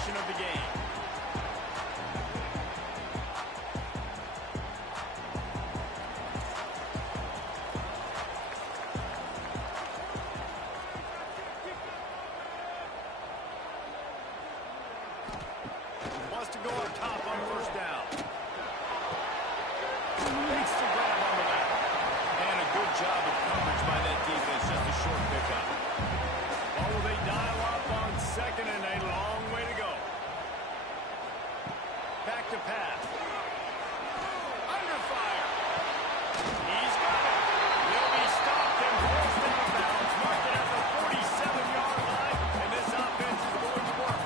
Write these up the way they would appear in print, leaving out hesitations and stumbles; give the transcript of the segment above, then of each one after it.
possession of the game. Wants to go up top on first down. Makes the grab on the back. And a good job of coverage by that defense. Just a short pickup. Oh, will they dial up on second and a long way to go. Back to pass. Under fire. He's got it. Will be stopped and forced out of bounds. Marked it at the 47-yard line, and this offense is going to work.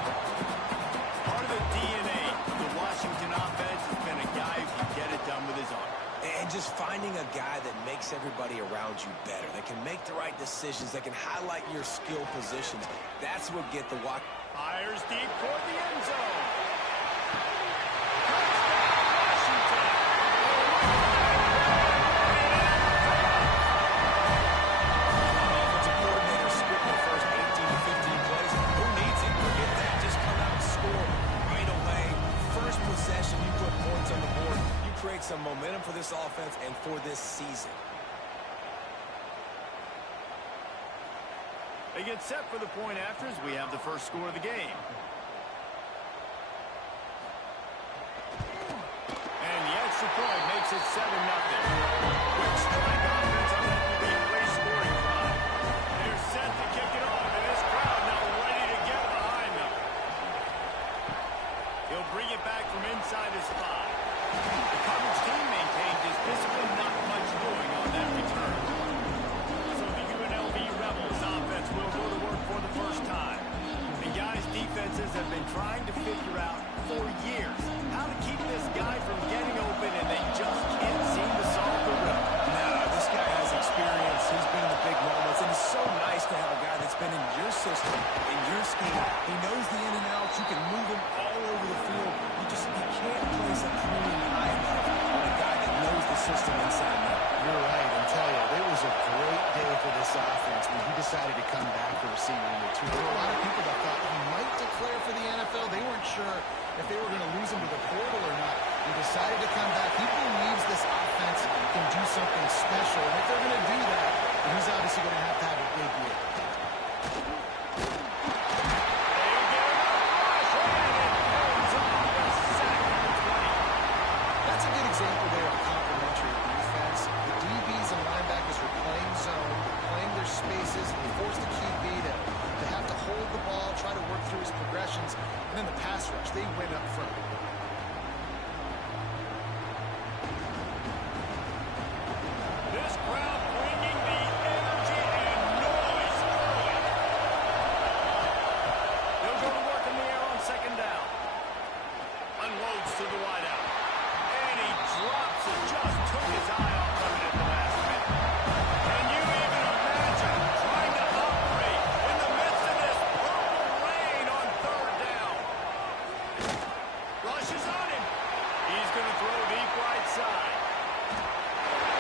Part of the DNA of the Washington offense has been a guy who can get it done with his arm. And just finding a guy that makes everybody around you better, that can make the right decisions, that can highlight your skill positions. That's what get the walk. Fires deep toward the end zone. Offensive coordinator script the first 18 to 15 plays. Who needs it? Forget that. Just come out and score right away. First possession, you put points on the board. You create some momentum for this offense and for this season. They get set for the point after as we have the first score of the game. And the extra point makes it 7-0. Quick strike offense on that will be a great scoring drive. They're set to kick it off, and this crowd now ready to get behind them. He'll bring it back from inside his 5. The coverage team maintained his discipline, not much doing on that return. So the UNLV Rebels offense will go to work for the first time. And guys, defenses have been trying to figure out for years how to keep this guy from getting open, and they just can't seem to solve the riddle. No, this guy has experience. He's been in the big moments, and it's so nice to have a guy that's been in your system, in your scheme. He knows the in and outs. You can move him all over the field. You can't place a premium high enough on a guy that knows the system inside and out. You're right, and tell you, it was a great day for this offense when he decided to come back for receiver number 2. There were a lot of people that thought he might declare for the NFL. They weren't sure if they were going to lose him to the portal or not. He decided to come back. He believes this offense can do something special, and if they're going to do that, then he's obviously going to have a big year. That's a good example there of complementary defense. The DBs and linebackers were playing zone, playing their spaces, and they forced the QB to have to hold the ball, try to work through his progressions, and then the pass rush, they went up front. This crowd bringing the energy and noise early. They'll go to work in the air on second down. Unloads to the wideout. And he drops it. Just took his eye off of it at the last minute. Can you even imagine trying to operate in the midst of this purple rain on third down? Rushes on him. He's going to throw deep right side.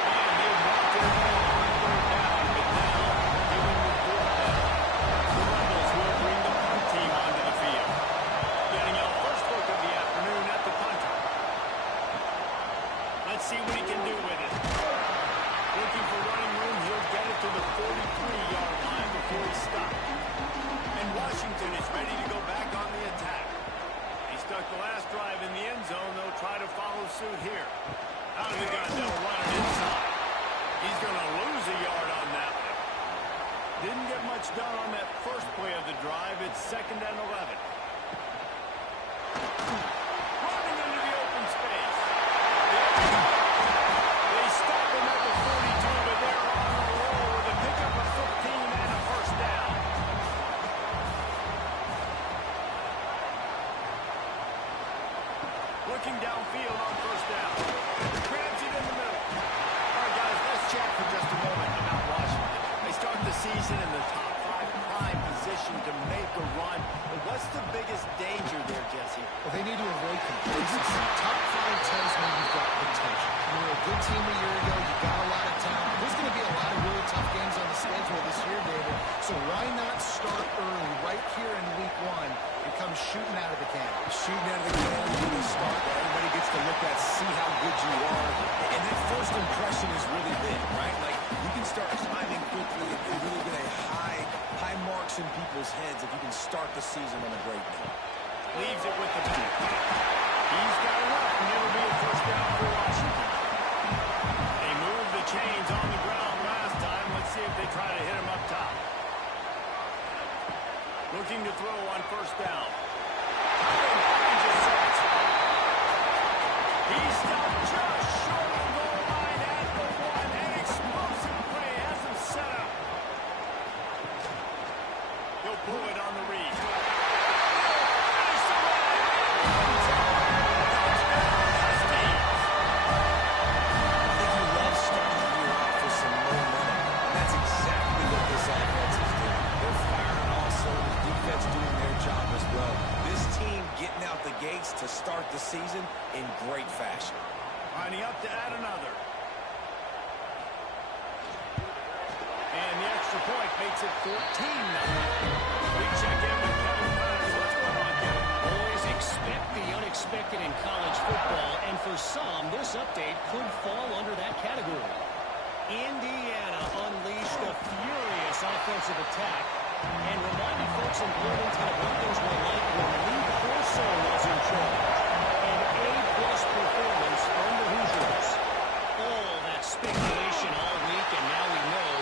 And he walked it on third down, but now giving the fourth down. The Rebels will bring the punt team onto the field. Getting our first look of the afternoon at the punter. Let's see what he can do with it. Looking for running room, he'll get it to the 43-yard line before he stopped. And Washington is ready to go back on the attack. He stuck the last drive in the end zone. They'll try to follow suit here. Out of the gun, they'll run it inside. He's going to lose a yard on that one. Didn't get much done on that first play of the drive. It's 2nd and 11. Running into the open space. They stop him at the 42, but they're on a roll with a pickup of 15 and a first down. Looking downfield on first down. Grabs it in the middle. All right, guys, let's chat for just a moment about Washington. They start the season in the top 5 prime position to make a run. But what's the biggest danger there, Jesse? Well, they need to avoid complacency. Top 5 tells me you've got potential. You were a good team a year ago. You got a lot of talent. There's going to be a lot of really tough games on the schedule this year, David. So why not start early right here in week 1 and come shooting out of the can. Shooting out of the can, getting a start that everybody gets to look at, see how good you are. And that first impression is really big, right? Like, you can start climbing quickly and really get a high marks in people's heads if you can start the season on a great note. Leaves it with the back. He's got enough, and it'll be a first down for Washington. They moved the chains on the ground last time. Let's see if they try to hit him up top. Looking to throw on first down. He's stopped just short of the goal line at the one. An explosive play has him set up. He'll pull it on the read. To start the season in great fashion. Lining up to add another. And the extra point makes it 14-0. We check in with Kevin Myers. What's going on, Kevin? Boys, expect the unexpected in college football, and for some, this update could fall under that category. Indiana unleashed a furious offensive attack and reminded folks in Bloomington of what things were like when Lee Corso was in charge. An A-plus performance from the Hoosiers. All that speculation all week, and now we know.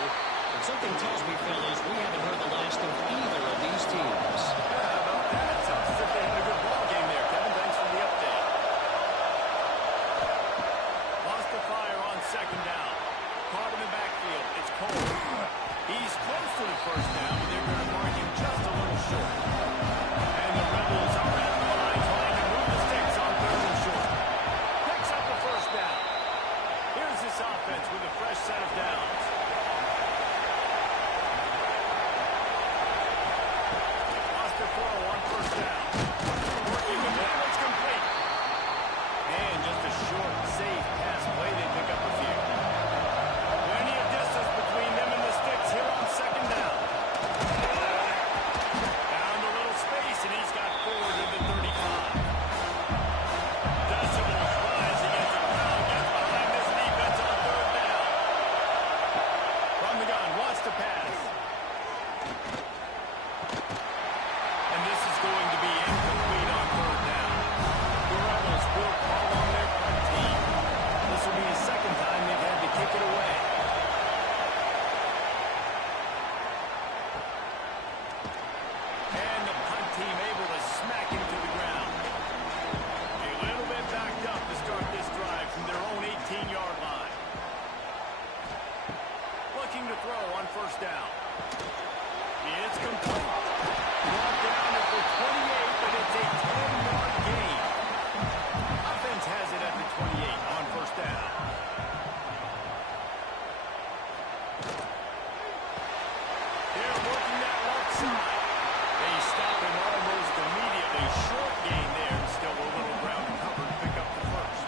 But something tells me, fellas, we haven't heard the last of either of these teams. How about that? It sounds as if they had a good ball game there, Kevin. Thanks for the update. Lost the fire on second down. Caught in the backfield. It's Cole. He's close to the first down, but they're going to mark him just a little short. And the Rebels are at the line trying to move the sticks on third and short. Picks up the first down. Here's this offense with a fresh set of downs. Lost the throw on first down. Working the middle, it's complete. And just a short, safe pass play. They pick up a few. Plenty of distance between them and the sticks here on second down. Found a little space, and he's got forward to the 35. Decibels rising as the crowd gets behind this defense on third down. From the gun, wants to pass. And this is going to be incomplete on third down. The Rebels will call on their punt team. This will be the second time they've had to kick it away. And the punt team able to smack him to the ground. A little bit backed up to start this drive from their own 18-yard line. Looking to throw on first down. It's complete. Brought down at the 28, but it's a 10-yard gain. Offense has it at the 28 on first down. They're working that left side. They stop him almost immediately. Short gain there. Still a little ground to cover to pick up the first.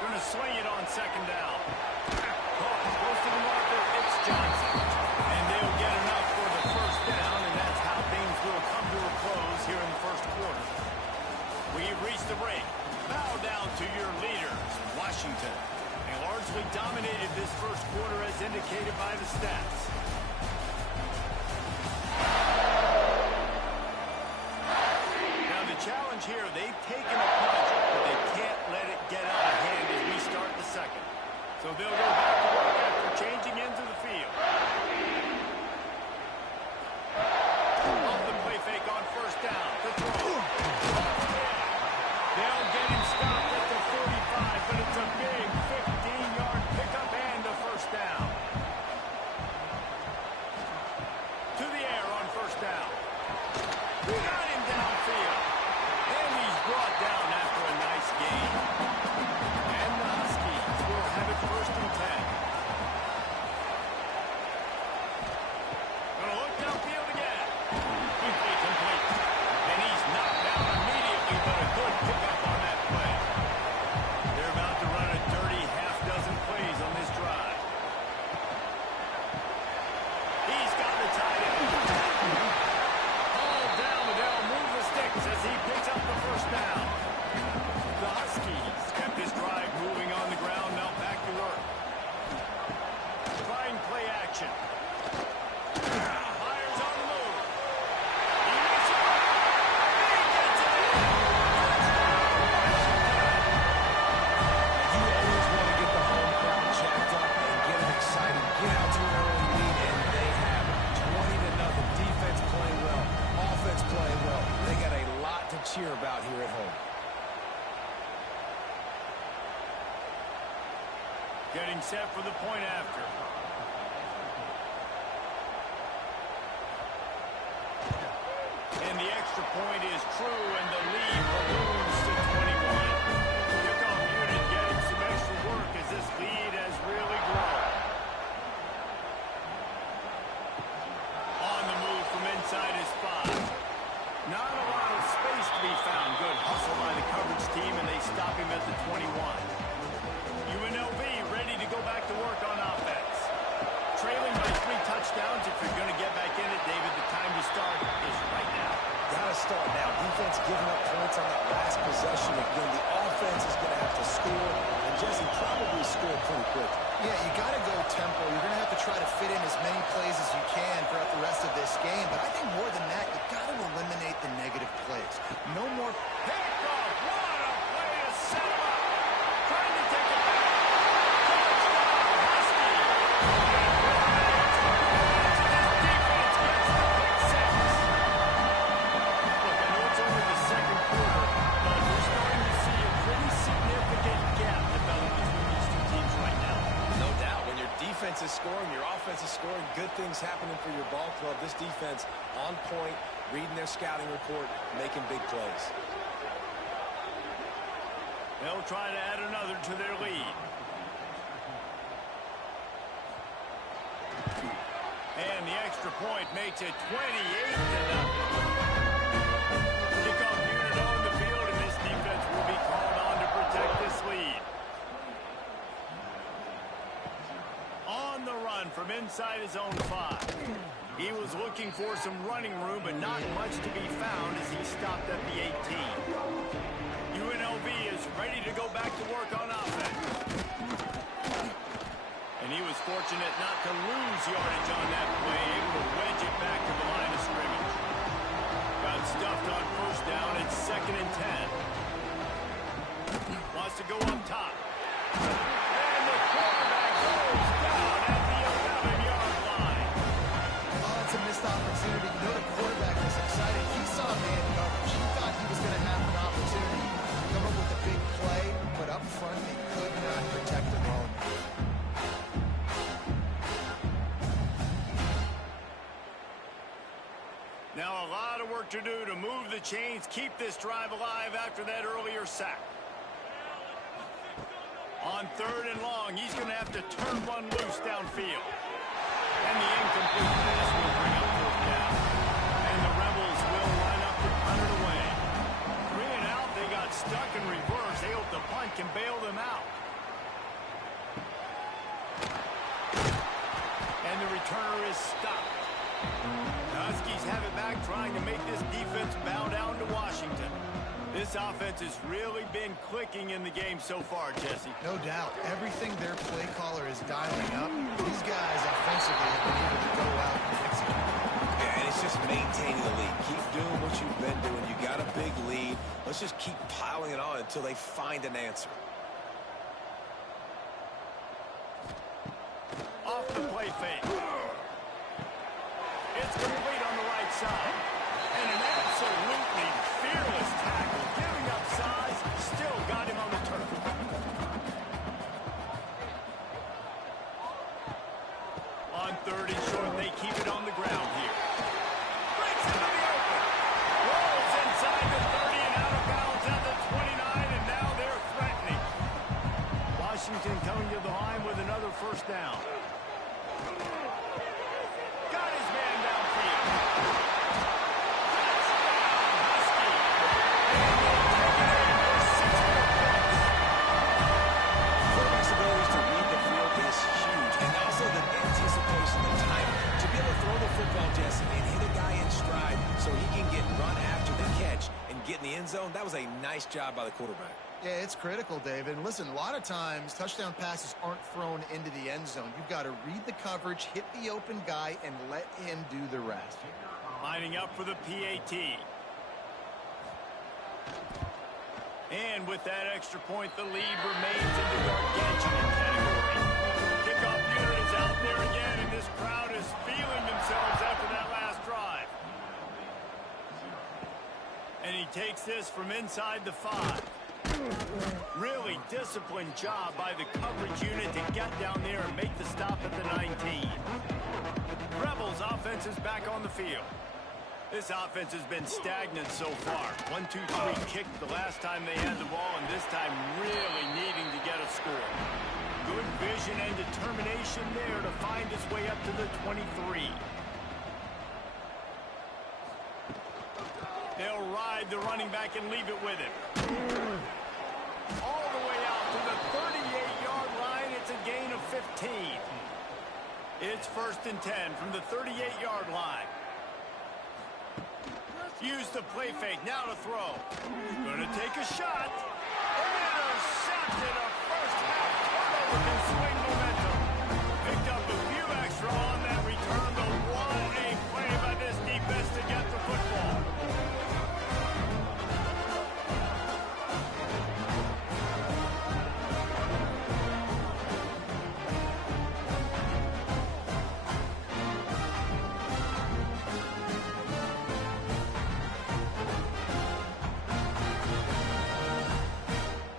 Going to swing it on second down. Caught close to the marker. It's Johnson. And they'll get enough for the first down, and that's how things will come to a close here in the first quarter. We've reached the break. Bow down to your leaders, Washington. They largely dominated this first quarter as indicated by the stats. cheer about here at home. Getting set for the point after. And the extra point is true, and the lead balloons to 21. Kickoff unit getting some extra work as this lead has really grown. On the move from inside his 5. Not a lot of space to be found. Good hustle by the coverage team, and they stop him at the 21. UNLV ready to go back to work on offense. Trailing by 3 touchdowns. If you're going to get back in it, David, the time to start is right now. Gotta start now. Defense giving up points on that last possession. Again, the offense is going to have to score, and Jesse probably score pretty quick. Yeah, you got to go tempo. You're going to have to try to fit in as many plays as you can throughout the rest of this game. But I think more than that, you got to eliminate the negative plays. No more. Pickoff! What a play to set him up! Trying to take it back. Husky! Defense gets the pick 6. Look, I know it's only the second quarter, but we're starting to see a pretty significant gap develop between these two teams right now. No doubt. When your defense is scoring, your offense is scoring, good things happening for your ball club. This defense on point, reading their scouting report, making big plays. They'll try to add another to their lead. And the extra point makes it 28-0. Kickoff unit on the field, and this defense will be called on to protect this lead. On the run from inside his own 5. He was looking for some running room, but not much to be found as he stopped at the 18. UNLV is ready to go back to work on offense. And he was fortunate not to lose yardage on that play, able to wedge it back to the line of scrimmage. Got stuffed on first down. It's 2nd and 10. Wants to go up top. And the quarterback goes down at the 11-yard line. Oh, it's a missed opportunity. You know the quarterback was excited. He saw man coverage. He thought he was going to have an opportunity to come up with a big play, but up front they could not protect him well enough. Now a lot of work to do to move the chains, keep this drive alive after that earlier sack. On 3rd and long, he's going to have to turn one loose downfield. And the incomplete pass will bring up 4th down. And the Rebels will line up to punt it away. 3 and out, they got stuck in reverse. They hope the punt can bail them out. And the returner is stopped. Huskies have it back, trying to make this defense bow down to Washington. This offense has really been clicking in the game so far, Jesse. No doubt. Everything their play caller is dialing up, these guys offensively have been able to go out and execute. Yeah, and it's just maintaining the lead. Keep doing what you've been doing. You got a big lead. Let's just keep piling it on until they find an answer. Off the play fake. It's complete on the right side. And an absolutely fearless tackle. Giving up size, still got him on the turf. On 3rd and short, they keep it on the ground here. Breaks into the open. Rolls inside the 30 and out of bounds at the 29, and now they're threatening. Washington coming to the line with another 1st down. Got his man downfield. Touchdown, Husky. And they'll take it in for 6 more points. Quarterback's ability to read the field is huge, and also the anticipation, the time to be able to throw the football, Jesse, and hit a guy in stride so he can get run after the catch and get in the end zone. That was a nice job by the quarterback. Yeah, it's critical, David. And listen, a lot of times touchdown passes aren't thrown into the end zone. You've got to read the coverage, hit the open guy, and let him do the rest. Lining up for the PAT. And with that extra point, the lead remains in the gargantuan category. Kickoff unit is out there again, and this crowd is feeling themselves after that last drive. And he takes this from inside the 5. Really disciplined job by the coverage unit to get down there and make the stop at the 19. Rebels offense is back on the field. This offense has been stagnant so far. 1-2-3 kicked the last time they had the ball, and this time really needing to get a score. Good vision and determination there to find his way up to the 23. They'll ride the running back and leave it with him. All the way out to the 38-yard line. It's a gain of 15. It's 1st and 10 from the 38-yard line. Use the play fake. Now to throw. Gonna take a shot. Intercepted. A first half turnover can swing momentum. Picked up a few extra on that return. But what a play by this defense to get the football.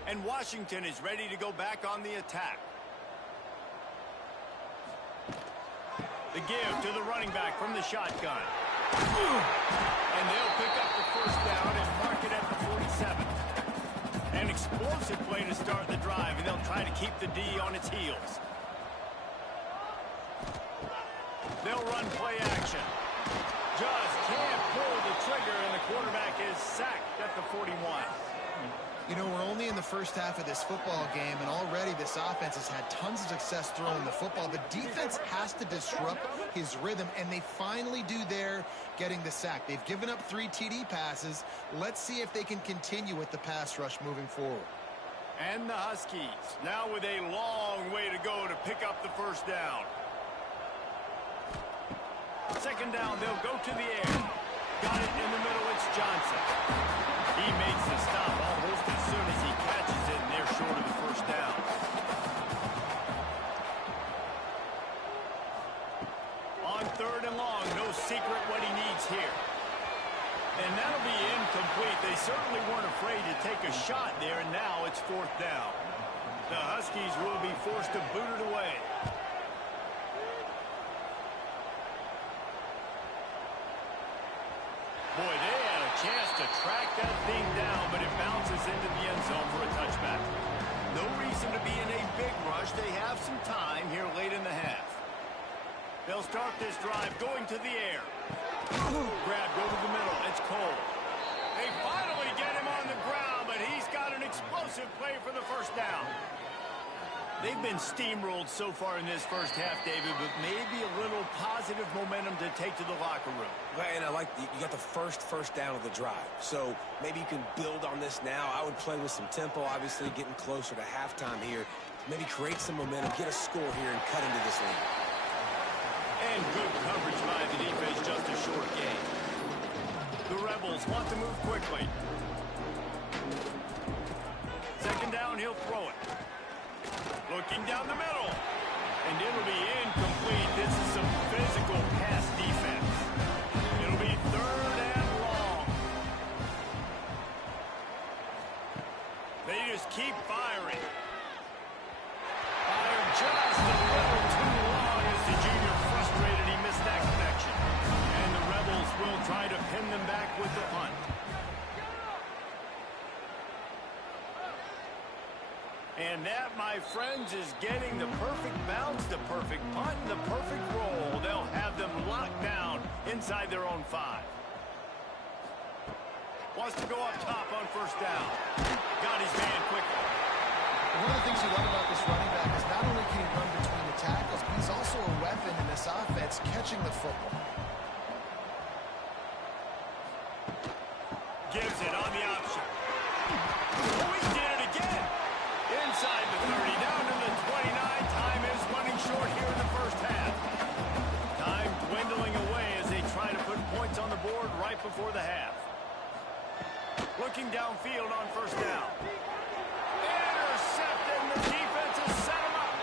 And Washington is ready to go back on the attack. The give to the running back from the shotgun. And they'll pick up the first down and mark it at the 47. An explosive play to start the drive, and they'll try to keep the D on its heels. They'll run play action. Just can't pull the trigger, and the quarterback is sacked at the 41. You know, we're only in the first half of this football game, and already this offense has had tons of success throwing the football. The defense has to disrupt his rhythm, and they finally do there, getting the sack. They've given up 3 TD passes. Let's see if they can continue with the pass rush moving forward. And the Huskies now with a long way to go to pick up the first down. 2nd down, they'll go to the air. Got it in the middle, it's Johnson. He makes the stop almost as soon as he catches it, and they're short of the first down. On 3rd and long, no secret what he needs here. And that'll be incomplete. They certainly weren't afraid to take a shot there, and now it's 4th down. The Huskies will be forced to boot it away. Boy, they had a chance to track that thing down, but it bounces into the end zone for a touchback. No reason to be in a big rush. They have some time here late in the half. They'll start this drive going to the air. Grab, go to the middle. It's Cole. They finally get him on the ground, but he's got an explosive play for the first down. They've been steamrolled so far in this first half, David, but maybe a little positive momentum to take to the locker room. And I like you got the first down of the drive. So maybe you can build on this now. I would play with some tempo, obviously getting closer to halftime here. Maybe create some momentum, get a score here, and cut into this lead. And good coverage by the defense, just a short game. The Rebels want to move quickly. 2nd down, he'll throw it. Looking down the middle. And it'll be incomplete. This is some physical pass defense. It'll be 3rd and long. They just keep firing. Fired just a little too long as the junior frustrated. He missed that connection. And the Rebels will try to pin them back with the punt. And that, my friends, is getting the perfect bounce, the perfect punt, and the perfect roll. They'll have them locked down inside their own 5. Wants to go up top on 1st down. Got his man quickly. One of the things you love about this running back is not only can he run between the tackles, but he's also a weapon in this offense catching the football. Gives it on the option. Oh, he did it again. Inside the 30, down to the 29. Time is running short here in the first half. Time dwindling away as they try to put points on the board right before the half. Looking downfield on 1st down. Intercepted, and the defense has set him up.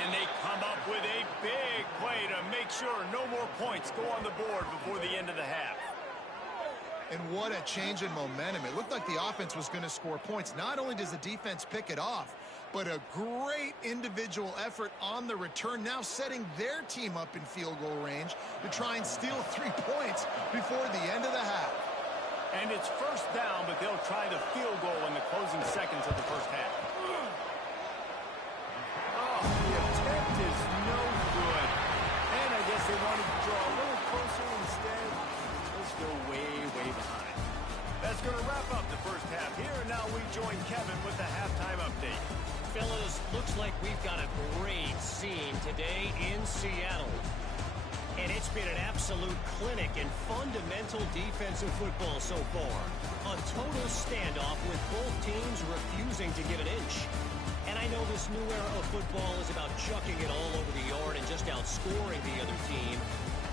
And they come up with a big play to make sure no more points go on the board before the end of the half. And what a change in momentum. It looked like the offense was going to score points. Not only does the defense pick it off, but a great individual effort on the return, now setting their team up in field goal range to try and steal 3 points before the end of the half. And it's first down, but they'll try the field goal in the closing seconds of the first half. Oh, the attempt is no good. And I guess they wanted to draw a little closer instead. Let's go way, way behind. That's going to wrap up the first half here, and now we join Kevin with the halftime update. Fellas, looks like we've got a great scene today in Seattle. And it's been an absolute clinic in fundamental defensive football so far. A total standoff with both teams refusing to give an inch. And I know this new era of football is about chucking it all over the yard and just outscoring the other team.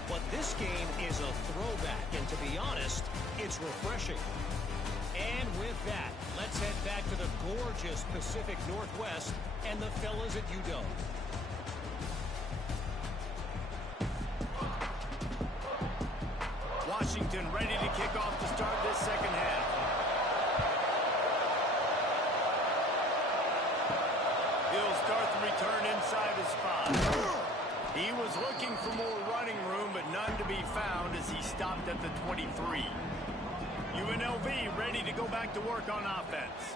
But this game is a throwback, and to be honest, it's refreshing. And with that, let's head back to the gorgeous Pacific Northwest and the fellas at UW. Washington ready to kick off to start this second half. He'll start the return inside his spot. He was looking for more running room, but none to be found as he stopped at the 23. UNLV ready to go back to work on offense.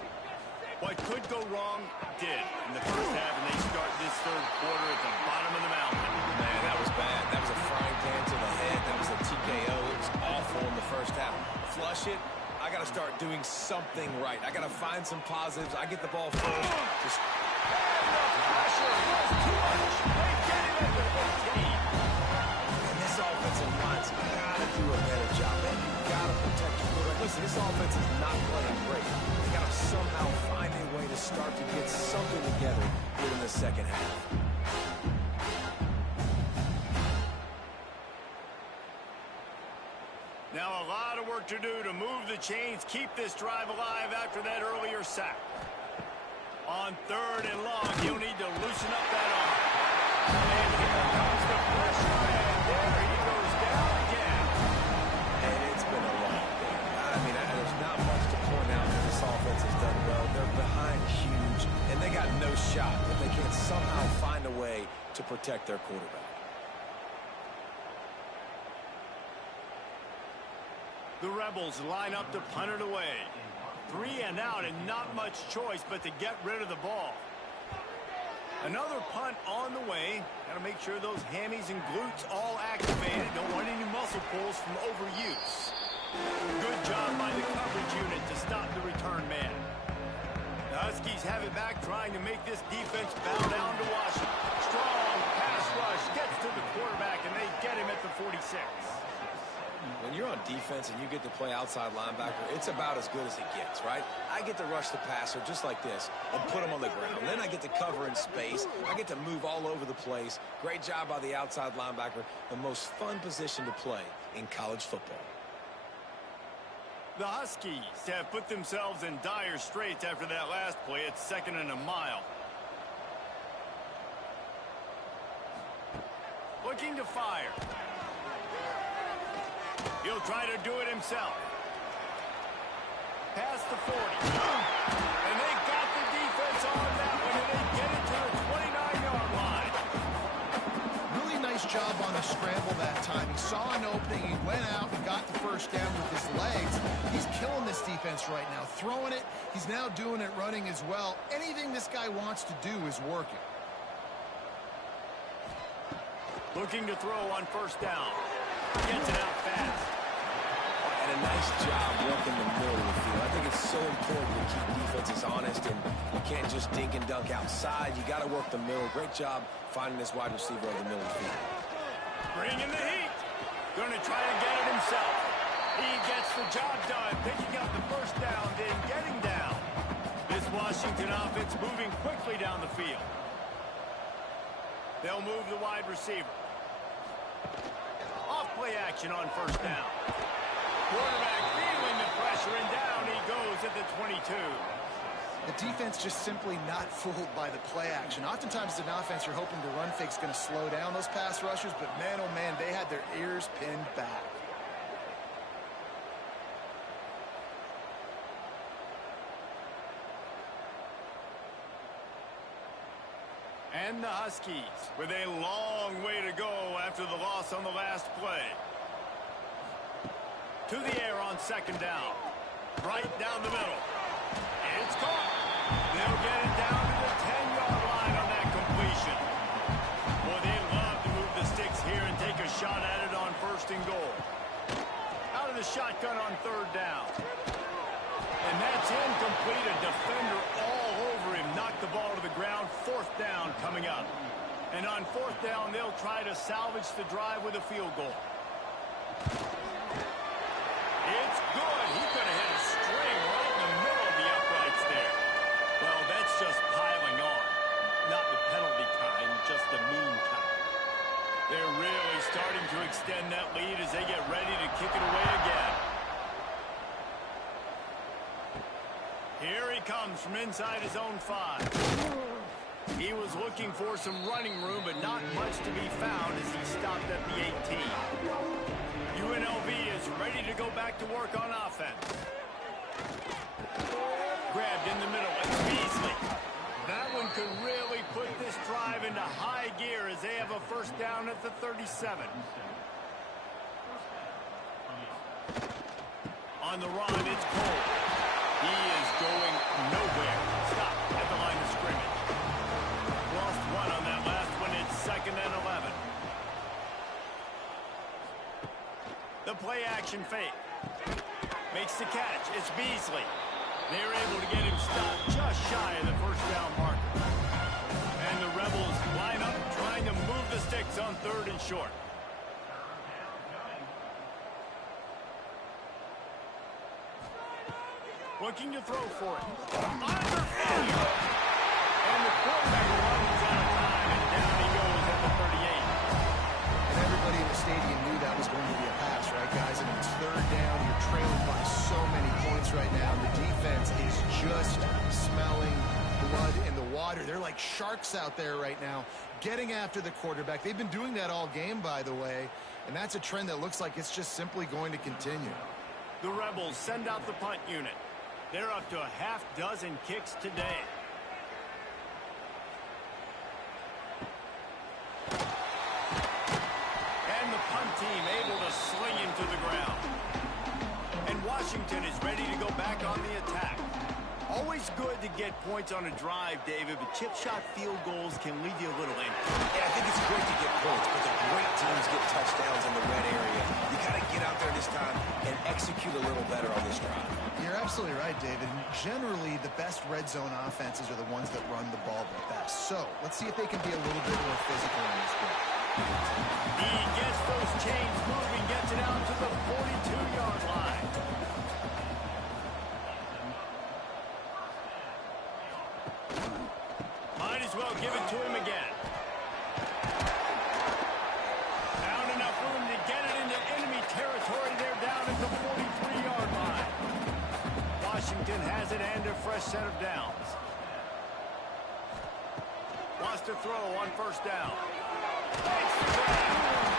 What could go wrong did in the first half, and they start this third quarter at the bottom of the mountain. Man, that was bad. That was a frying pan to the head. That was a TKO. It was awful in the first half. Flush it. I got to start doing something right. I got to find some positives. I get the ball first. Just... Pressure was too much. They get it at the 15. And this offensive line's got to do a better job. Man, you got to protect your quarterback. Listen, this offense is not playing great. They got to somehow find a way to start to get something together here in the second half. Now a lot of work to do to move the chains, keep this drive alive after that earlier sack. On third and long, he'll need to loosen up that arm. And here comes the pressure, and there he goes down again. And it's been a long day. I mean, there's not much to point out that this offense has done well. They're behind huge, and they got no shot, but they can somehow find a way to protect their quarterback. The Rebels line up to punt it away. 3 and out, and not much choice but to get rid of the ball. Another punt on the way. Got to make sure those hammies and glutes all activated. Don't want any muscle pulls from overuse. Good job by the coverage unit to stop the return man. The Huskies have it back, trying to make this defense bow down to Washington. Strong pass rush gets to the quarterback, and they get him at the 46. When you're on defense and you get to play outside linebacker, it's about as good as it gets, right? I get to rush the passer just like this and put him on the ground. Then I get to cover in space. I get to move all over the place. Great job by the outside linebacker. The most fun position to play in college football. The Huskies have put themselves in dire straits after that last play. It's 2nd and a mile. Looking to fire. He'll try to do it himself. Past the 40. And they got the defense on that one, and they get it to the 29-yard line. Really nice job on the scramble that time. He saw an opening, he went out and got the first down with his legs. He's killing this defense right now. Throwing it, he's now doing it running as well. Anything this guy wants to do is working. Looking to throw on first down. Gets it out fast. And a nice job working the middle of the field. I think it's so important to keep defenses honest, and you can't just dink and dunk outside. You got to work the middle. Great job finding this wide receiver over the middle of the field. Bringing the heat. Going to try to get it himself. He gets the job done, picking up the first down, then getting down. This Washington offense moving quickly down the field. They'll move the wide receiver. Off play action on first down. Quarterback feeling the pressure, and down he goes at the 22. The defense just simply not fooled by the play action. Oftentimes as an offense, you're hoping the run fake's going to slow down those pass rushers, but man, oh man, they had their ears pinned back. and the Huskies with a long way to go after the loss on the last play. To the air on second down. Right down the middle. It's caught. They'll get it down to the 10-yard line on that completion. Boy, they love to move the sticks here and take a shot at it on first and goal. Out of the shotgun on third down. And that's incomplete. A defender all over him. Knocked the ball to the ground. Fourth down coming up. And on fourth down, they'll try to salvage the drive with a field goal. It's good. He could have hit a string right in the middle of the uprights there. Well, that's just piling on. Not the penalty kind, just the mean kind. They're really starting to extend that lead as they get ready to kick it away again. Here he comes from inside his own 5. He was looking for some running room, but not much to be found as he stopped at the 18. UNLV is ready to go back to work on offense. Grabbed in the middle. It's Beasley. That one could really put this drive into high gear as they have a first down at the 37. On the run, it's Cole. He is going nowhere. Stop at the line of scrimmage. Lost one on that last one. It's second and 11. The play action fake. Makes the catch. It's Beasley. They're able to get him stopped just shy of the first down marker. And the Rebels line up trying to move the sticks on third and short. Looking to throw for it. Under fire! And the quarterback runs out of time, and down he goes at the 38. And everybody in the stadium knew that was going to be a pass, right, guys? And it's third down. You're trailing by so many points right now. The defense is just smelling blood in the water. They're like sharks out there right now, getting after the quarterback. They've been doing that all game, by the way, and that's a trend that looks like it's just simply going to continue. The Rebels send out the punt unit. They're up to a half dozen kicks today. And the punt team able to sling him to the ground. And Washington is ready to go back on the attack. Always good to get points on a drive, David, but chip shot field goals can leave you a little empty. Yeah, I think it's great to get points, but the great teams get touchdowns in the red area. You got to get out there this time and execute a little better on this drive. You're absolutely right, David. Generally, the best red zone offenses are the ones that run the ball the best. So, let's see if they can be a little bit more physical in this game. He gets those chains moving, gets it out to the 42-yard line. Might as well give it to him again. Found enough room to get it into enemy territory. They're down at the 43-yard line. Washington has it and a fresh set of downs. Wants to throw on first down. Makes the grab.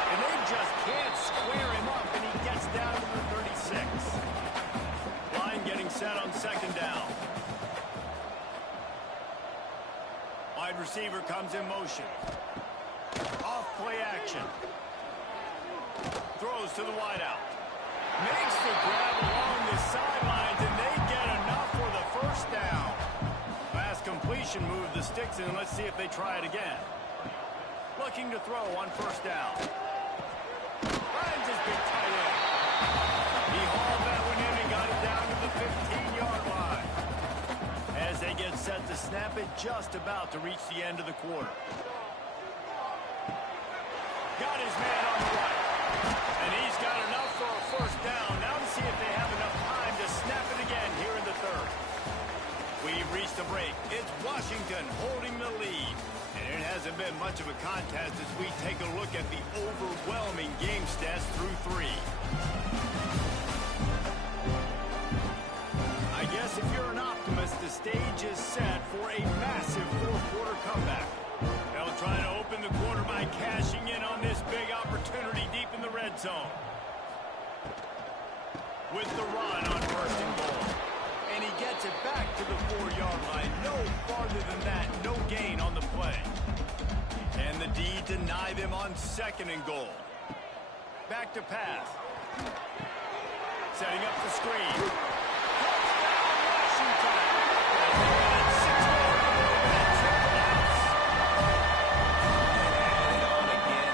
And they just can't square him up, and he gets down to the 36. Line getting set on second down. Wide receiver comes in motion. Off play action. Throws to the wideout. Makes the grab along the sidelines, and they get enough for the first down. Fast completion moved the sticks in. Let's see if they try it again. Looking to throw on first down. Finds his big tight end. He hauled that one in and got it down to the 15-yard line. As they get set to snap it, just about to reach the end of the quarter. Got his man on the right. And he's got enough for a first down. Now to see if they have enough time to snap it again here in the third. We've reached the break. It's Washington holding the lead. And it hasn't been much of a contest as we take a look at the overwhelming game stats through 3. I guess if you're an optimist, the stage is set for a massive fourth-quarter comeback. They'll try to open the quarter by cashing in on this big opportunity deep in the red zone. With the run on first and goal. And he gets it back to the 4-yard line. No farther than that. No gain on the play. And the D deny them on 2nd and goal. Back to pass. Setting up the screen. Touchdown, Washington.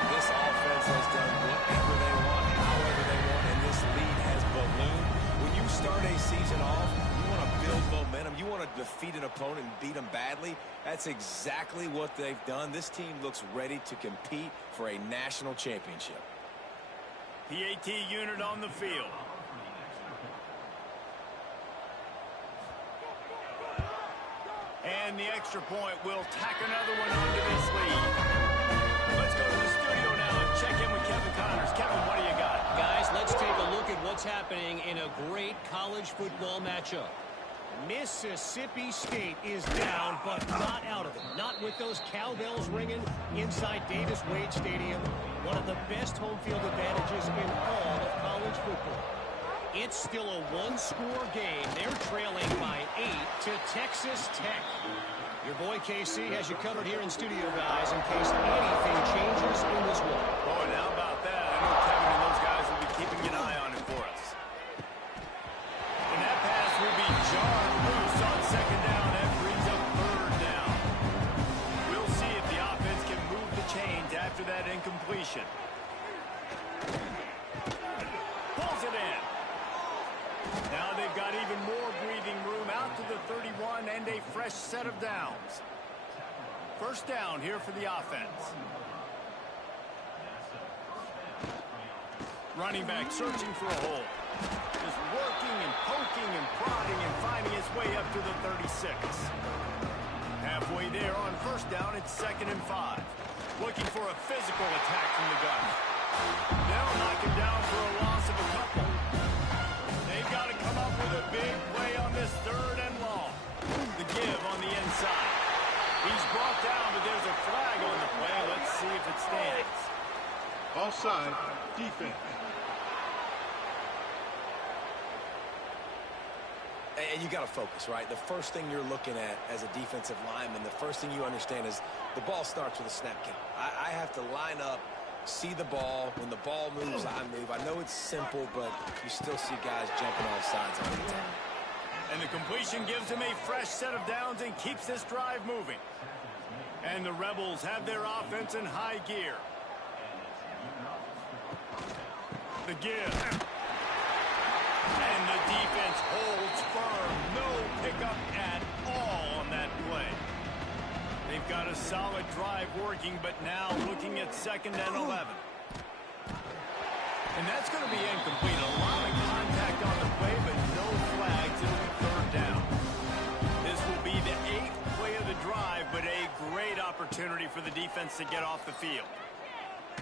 This offense has done whatever they want, however they want, and this lead has ballooned. When you start a season off, you want to build momentum. You want to defeat an opponent and beat them badly. That's exactly what they've done. This team looks ready to compete for a national championship. PAT unit on the field. And the extra point will tack another one onto this lead. Let's go to the studio now and check in with Kevin Connors. Kevin, what do you got? Guys, let's take a look at what's happening in a great college football matchup. Mississippi State is down, but not out of it. Not with those cowbells ringing inside Davis-Wade Stadium. One of the best home field advantages in all of college football. It's still a one-score game. They're trailing by 8 to Texas Tech. Your boy KC has you covered here in studio, guys, in case anything changes in this one. Boy, how about that? I know Kevin and those guys will be keeping an eye on it for us. And that pass will be jarred loose on 2nd down. That brings up 3rd down. We'll see if the offense can move the chains after that incompletion. Pulls it in. Now they've got even more breathing room out to the 31 and a fresh set of downs. 1st down here for the offense. Running back searching for a hole. Just working and poking and prodding and finding his way up to the 36. Halfway there on 1st down, it's 2nd and 5. Looking for a physical attack from the gun. They'll knock him down for a loss of a couple. They've got to come up with a big play on this 3rd and long. The give on the inside. He's brought down, but there's a flag on the play. Let's see if it stands. Offside, defense. And you got to focus, right? The first thing you're looking at as a defensive lineman, the first thing you understand is the ball starts with a snap count. I have to line up, see the ball. When the ball moves, I move. I know it's simple, but you still see guys jumping off sides all the time. And the completion gives him a fresh set of downs and keeps this drive moving. And the Rebels have their offense in high gear. The give. And the defense holds firm. No pickup at all on that play. They've got a solid drive working, but now looking at 2nd and 11. And that's going to be incomplete. A lot of contact on the play, but no flags. It'll be 3rd down. This will be the 8th play of the drive, but a great opportunity for the defense to get off the field.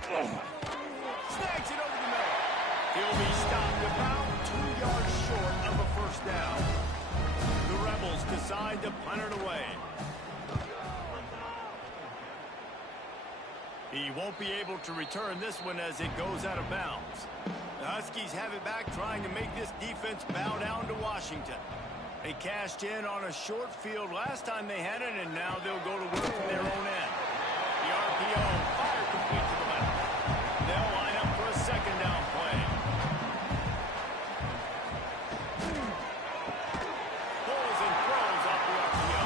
Snags it over the middle. He'll be stopped about 2 yards short of a 1st down. The Rebels decide to punt it away. He won't be able to return this one as it goes out of bounds. The Huskies have it back, trying to make this defense bow down to Washington. They cashed in on a short field last time they had it, and now they'll go to work from their own end. The RPO, fire complete to the left. They'll line up for a 2nd down play. Pulls and throws off the RPO.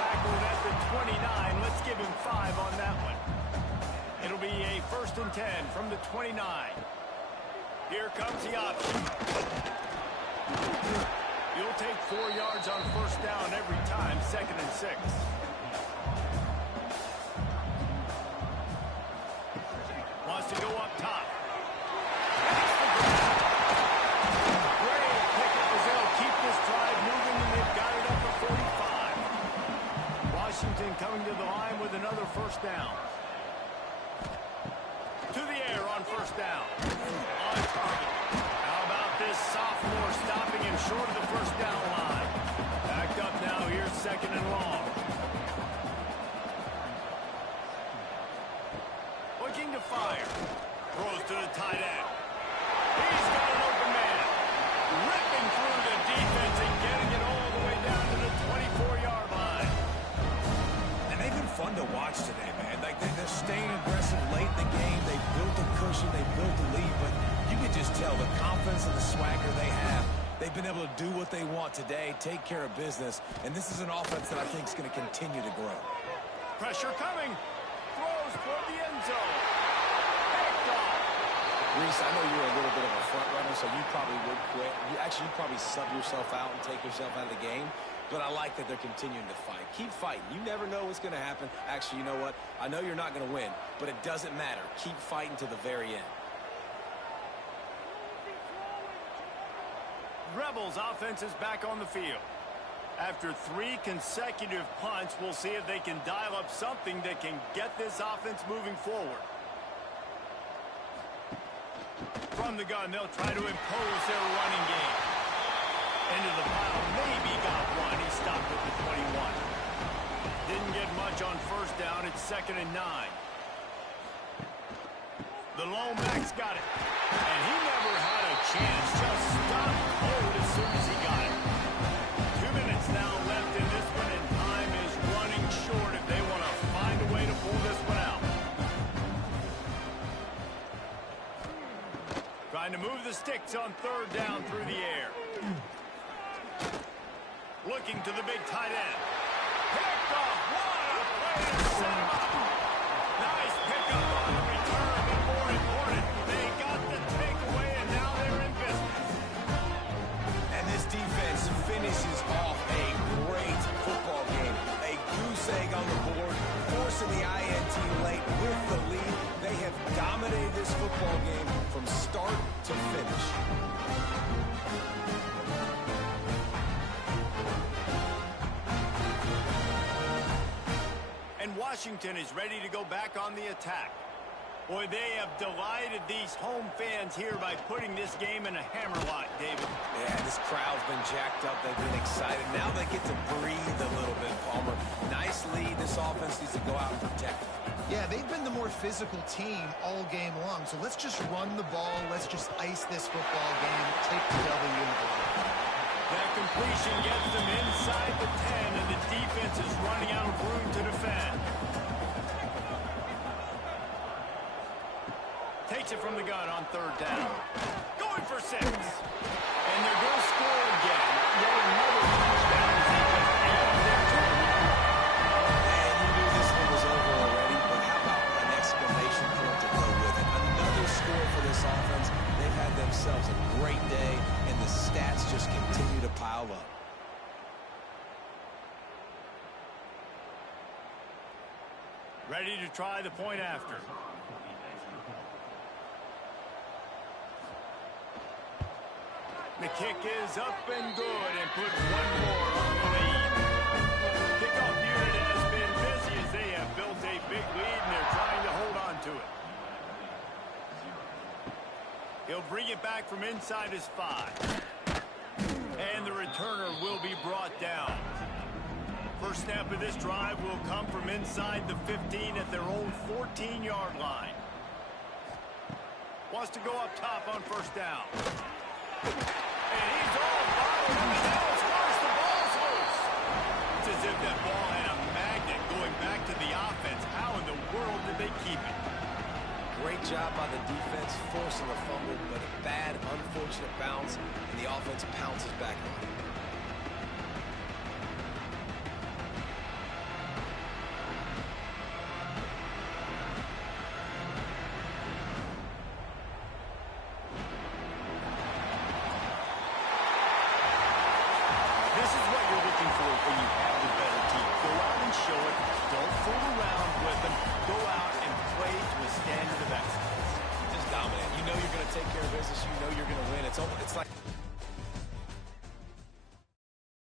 Tackled at the 29. Let's give him 5 on that one. It'll be a 1st and 10 from the 29. Here comes the option. You'll take 4 yards on 1st down every time, 2nd and 6. Wants to go up top. Great pickup as they'll keep this drive moving, and they've got it up at 45. Washington coming to the line with another 1st down. To the air on 1st down. On target. How about this sophomore stopping him short of the 1st down line? Backed up now. Here's 2nd and long. Looking to fire. Throws to the tight end. He's got an open man. Ripping through the defense and getting it all they've been able to do what they want today, take care of business, and this is an offense that I think is going to continue to grow. Pressure coming. Throws toward the end zone. Picked off. Reese, I know you're a little bit of a front runner, so you probably would quit. You'd probably sub yourself out and take yourself out of the game. But I like that they're continuing to fight. Keep fighting. You never know what's going to happen. Actually, you know what? I know you're not going to win, but it doesn't matter. Keep fighting to the very end. Rebels offense is back on the field. After 3 consecutive punts, we'll see if they can dial up something that can get this offense moving forward. From the gun, they'll try to impose their running game. Into the pile, maybe got one. He stopped at the 21. Didn't get much on first down. It's 2nd and 9. The lone back's got it. And he never had a chance. Just stopped cold as soon as he got it. 2 minutes now left in this one, and time is running short if they want to find a way to pull this one out. Trying to move the sticks on 3rd down through the air. Looking to the big tight end. Picked off. What a play to set him up. Nice pickup on the return, but more important, they got the takeaway, and now they're in business. And this defense finishes off a great football game. A goose egg on the board, forcing the INT late with the lead. They have dominated this football game from start to finish. And Washington is ready to go back on the attack. Boy, they have delighted these home fans here by putting this game in a hammerlock, David. Yeah, this crowd's been jacked up. They've been excited. Now they get to breathe a little bit, Palmer. Nice lead. This offense needs to go out and protect. Yeah, they've been the more physical team all game long. So let's just run the ball. Let's just ice this football game. Take the W in the ball. That completion gets them inside the 10, and the defense is running out of room to defend. Takes it from the gun on 3rd down. Going for 6. And they're going to score again. Yet another touchdown as they just added their total. And you knew this one was over already, but how about an exclamation point to go with it? Another score for this offense. They've had themselves a great day, and the stats just continue to pile up. Ready to try the point after. The kick is up and good and puts one more on the lead. Kickoff unit has been busy as they have built a big lead, and they're trying to hold on to it. He'll bring it back from inside his 5. And the returner will be brought down. First snap of this drive will come from inside the 15 at their own 14-yard line. Wants to go up top on 1st down. And he's all bottled up, and now it's worse. The ball's loose. It's as if that ball had a magnet going back to the offense. How in the world did they keep it? Great job by the defense, forcing a fumble, but a bad, unfortunate bounce, and the offense pounces back on it. This is what you're looking for when you have the better team. Go out and show it. Don't fool around with them.